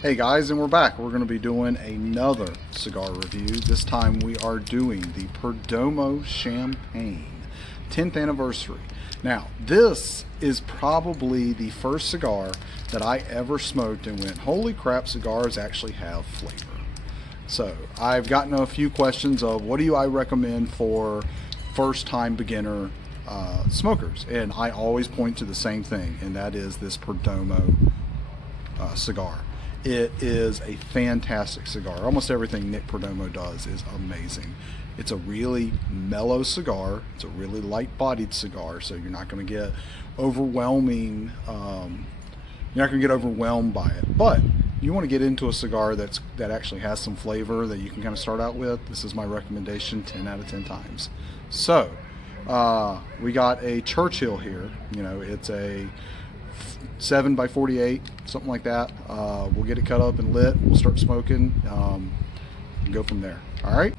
Hey guys, and we're back. We're going to be doing another cigar review. This time we are doing the Perdomo Champagne 10th anniversary. Now, this is probably the first cigar that I ever smoked and went, holy crap, cigars actually have flavor. So I've gotten a few questions of what do I recommend for first time beginner smokers, and I always point to the same thing, and that is this Perdomo cigar. It is a fantastic cigar. Almost everything Nick Perdomo does is amazing. It's a really mellow cigar. It's a really light-bodied cigar, so you're not going to get overwhelming. You're not going to get overwhelmed by it. But you want to get into a cigar that actually has some flavor that you can kind of start out with. This is my recommendation, 10 out of 10 times. So we got a Churchill here. You know, it's a 7 by 48, something like that. We'll get it cut up and lit. We'll start smoking and go from there. All right.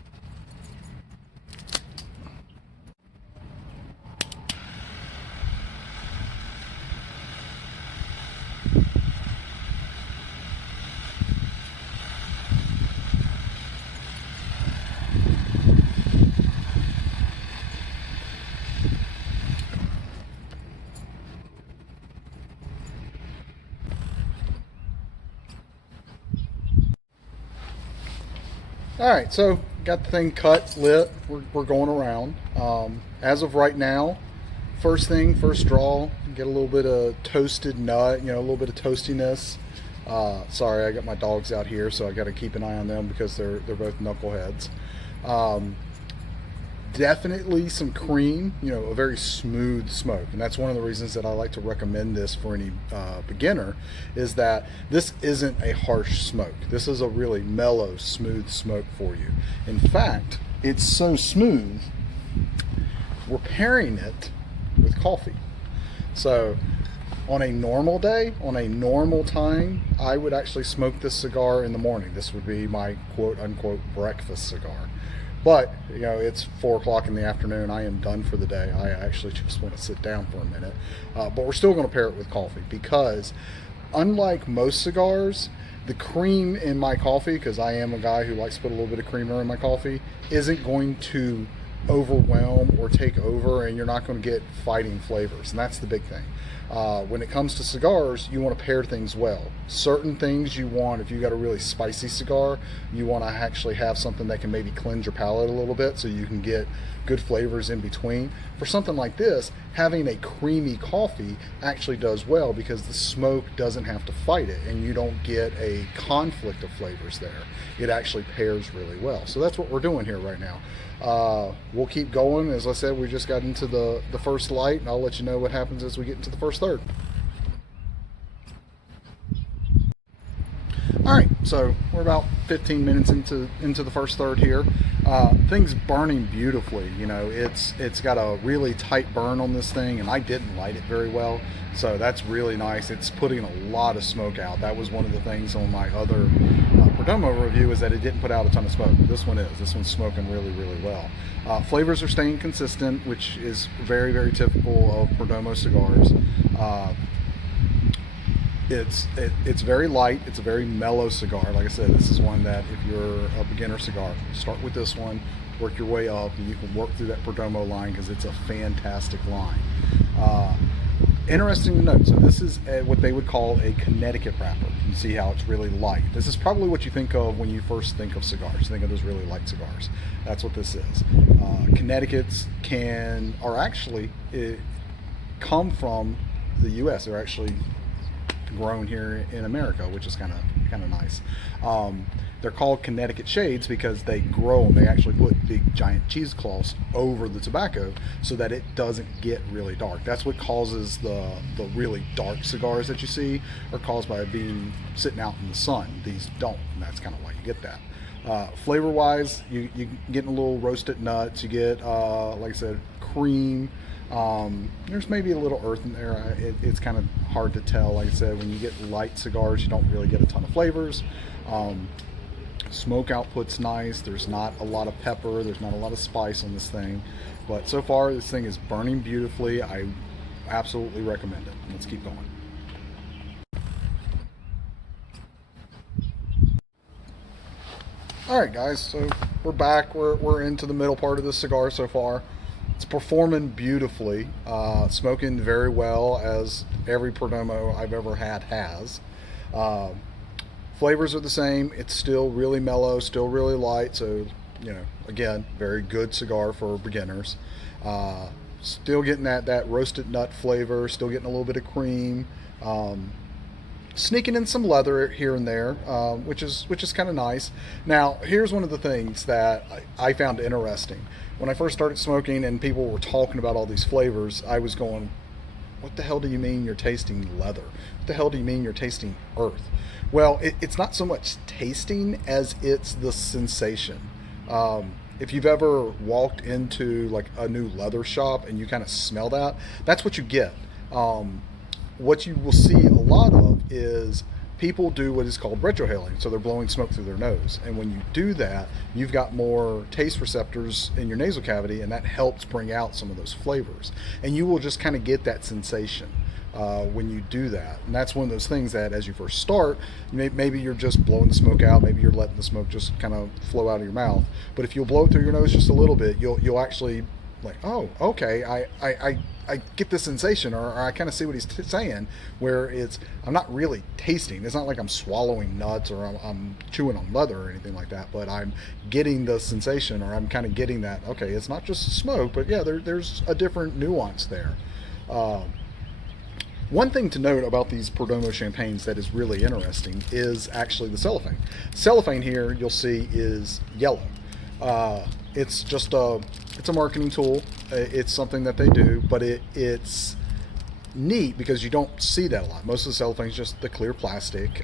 All right, so got the thing cut, lit. We're going around. As of right now, first draw, get a little bit of toasted nut, you know, a little bit of toastiness. Sorry, I got my dogs out here, so I got to keep an eye on them because they're both knuckleheads. Definitely some cream, you know, a very smooth smoke, and that's one of the reasons that I like to recommend this for any beginner, is that this isn't a harsh smoke. This is a really mellow, smooth smoke for you. In fact, it's so smooth, we're pairing it with coffee. So on a normal day, on a normal time, I would actually smoke this cigar in the morning. This would be my quote-unquote breakfast cigar. But, you know, it's 4 o'clock in the afternoon. I am done for the day. I actually just want to sit down for a minute. But we're still going to pair it with coffee because, unlike most cigars, the cream in my coffee, because I am a guy who likes to put a little bit of creamer in my coffee, isn't going to overwhelm or take over, and you're not going to get fighting flavors. And that's the big thing. When it comes to cigars, you want to pair things well. Certain things you want, if you got a really spicy cigar, you want to actually have something that can maybe cleanse your palate a little bit so you can get good flavors in between. For something like this, having a creamy coffee actually does well because the smoke doesn't have to fight it and you don't get a conflict of flavors there. It actually pairs really well. So that's what we're doing here right now. We'll keep going. As I said, we just got into the first light, and I'll let you know what happens as we get into the first third. All right, so we're about 15 minutes into the first third here. Things burning beautifully. You know, it's got a really tight burn on this thing, and I didn't light it very well, so that's really nice. It's putting a lot of smoke out. That was one of the things on my other Perdomo review, is that it didn't put out a ton of smoke. This one is. This one's smoking really, really well. Flavors are staying consistent, which is very, very typical of Perdomo cigars. It's very light. It's a very mellow cigar. Like I said, this is one that if you're a beginner cigar, start with this one, work your way up, and you can work through that Perdomo line because it's a fantastic line. Interesting to note, so this is what they would call a Connecticut wrapper. You see how it's really light. This is probably what you think of when you first think of cigars. Think of those really light cigars. That's what this is. Connecticut's are actually come from the U.S. They're actually grown here in America, which is kind of nice. They're called Connecticut shades because they grow them. They actually put big giant cheesecloths over the tobacco so that it doesn't get really dark. That's what causes the really dark cigars that you see are caused by being sitting out in the sun. These don't, and that's kind of why you get that. Flavor wise, you get a little roasted nuts. You get, like I said, cream. There's maybe a little earth in there. It's kind of hard to tell. Like I said, when you get light cigars, you don't really get a ton of flavors. Smoke output's nice. There's not a lot of pepper. There's not a lot of spice on this thing. But so far, this thing is burning beautifully. I absolutely recommend it. Let's keep going. All right, guys. So we're back. We're into the middle part of the cigar so far. It's performing beautifully, smoking very well, as every Perdomo I've ever had has. Uh, Flavors are the same. It's still really mellow, still really light. So, again, very good cigar for beginners. Still getting that roasted nut flavor. Still getting a little bit of cream. Sneaking in some leather here and there, which is kind of nice. Now, here's one of the things that I found interesting. When I first started smoking and people were talking about all these flavors, I was going, what the hell do you mean you're tasting leather? What the hell do you mean you're tasting earth? Well, it's not so much tasting as it's the sensation. If you've ever walked into like a new leather shop and you kind of smell that, that's what you get. What you will see a lot of is people do what is called retrohaling. So they're blowing smoke through their nose. And when you do that, you've got more taste receptors in your nasal cavity, and that helps bring out some of those flavors. And you will just kind of get that sensation when you do that. And that's one of those things that as you first start, maybe you're just blowing the smoke out, maybe you're letting the smoke just kind of flow out of your mouth. But if you'll blow it through your nose just a little bit, you'll actually like, oh, okay, I get the sensation, or I kind of see what he's saying, where I'm not really tasting. It's not like I'm swallowing nuts or I'm chewing on leather or anything like that, but I'm getting the sensation, or I'm kind of getting that, okay, it's not just smoke, but yeah, there's a different nuance there. One thing to note about these Perdomo champagnes that is really interesting is actually the cellophane. Cellophane here, you'll see, is yellow. It's just it's a marketing tool. It's something that they do, but it's neat because you don't see that a lot. Most of the cellophane is just the clear plastic.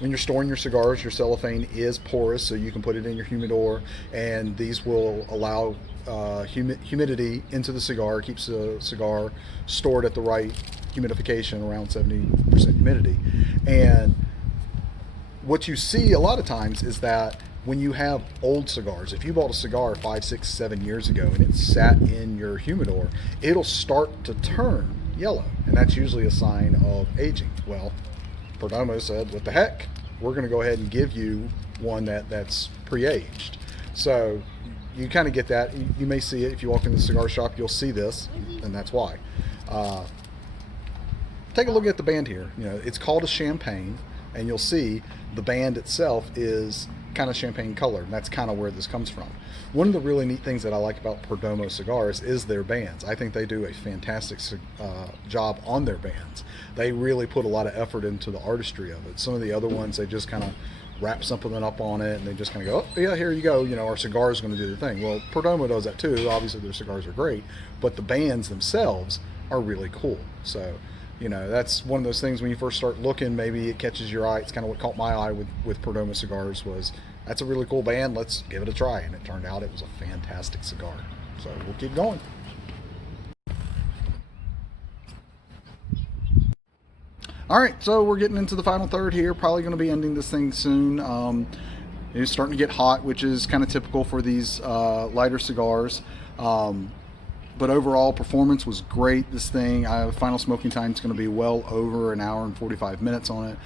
When you're storing your cigars, your cellophane is porous, so you can put it in your humidor, and these will allow humidity into the cigar, keeps the cigar stored at the right humidification, around 70% humidity. And what you see a lot of times is that when you have old cigars, if you bought a cigar 5, 6, 7 years ago and it sat in your humidor, it'll start to turn yellow, and that's usually a sign of aging. Well, Perdomo said, what the heck, we're going to go ahead and give you one that's pre-aged. So you kind of get that. You may see it if you walk in the cigar shop, you'll see this, and that's why. Take a look at the band here. It's called a champagne, and you'll see the band itself is kind of champagne color, and that's kind of where this comes from. One of the really neat things that I like about Perdomo cigars is their bands. I think they do a fantastic job on their bands. They really put a lot of effort into the artistry of it. Some of the other ones, they just kind of wrap something up on it and they just kind of go, oh yeah, here you go, our cigar is going to do the thing. Well, Perdomo does that too. Obviously their cigars are great, but the bands themselves are really cool. So that's one of those things when you first start looking, maybe it catches your eye. It's kind of what caught my eye with Perdomo cigars was, that's a really cool band, let's give it a try. And it turned out it was a fantastic cigar. So we'll keep going. All right, so we're getting into the final third here. Probably going to be ending this thing soon. It's starting to get hot, which is kind of typical for these lighter cigars. But overall, performance was great. This thing, final smoking time is going to be well over an hour and 45 minutes on it,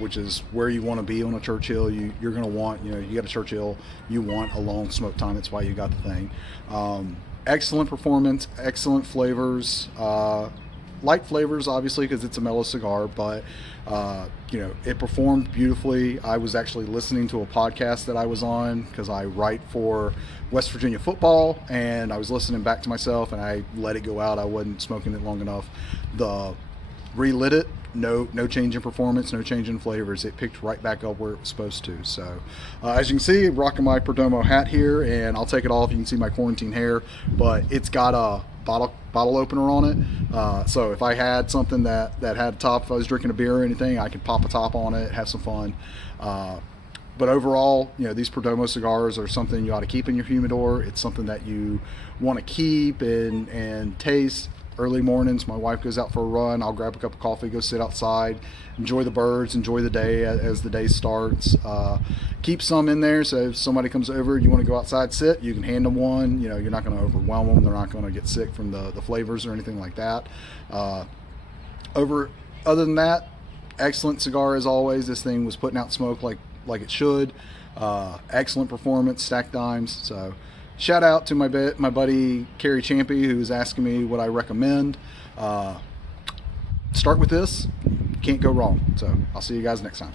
which is where you want to be on a Churchill. You're going to want, you got a Churchill, you want a long smoke time. That's why you got the thing. Excellent performance, excellent flavors. Light flavors, obviously, because it's a mellow cigar, but it performed beautifully. I was actually listening to a podcast that I was on because I write for West Virginia football, and I was listening back to myself, and I let it go out. I wasn't smoking it long enough. Relit it. No change in performance, no change in flavors. It picked right back up where it was supposed to. So as you can see, I'm rocking my Perdomo hat here, and I'll take it off. You can see my quarantine hair, but it's got a bottle opener on it. So if I had something that had a top, if I was drinking a beer or anything, I could pop a top on it, have some fun. But overall, these Perdomo cigars are something you ought to keep in your humidor. It's something that you want to keep and taste. Early mornings, my wife goes out for a run. I'll grab a cup of coffee, go sit outside, enjoy the birds, enjoy the day as the day starts. Keep some in there, so if somebody comes over, you want to go outside, sit, you can hand them one. You're not going to overwhelm them. They're not going to get sick from the flavors or anything like that. Other than that, excellent cigar as always. This thing was putting out smoke like it should. Excellent performance, stacked dimes. So shout out to my buddy Kerry Champy, who's asking me what I recommend. Start with this. Can't go wrong. So I'll see you guys next time.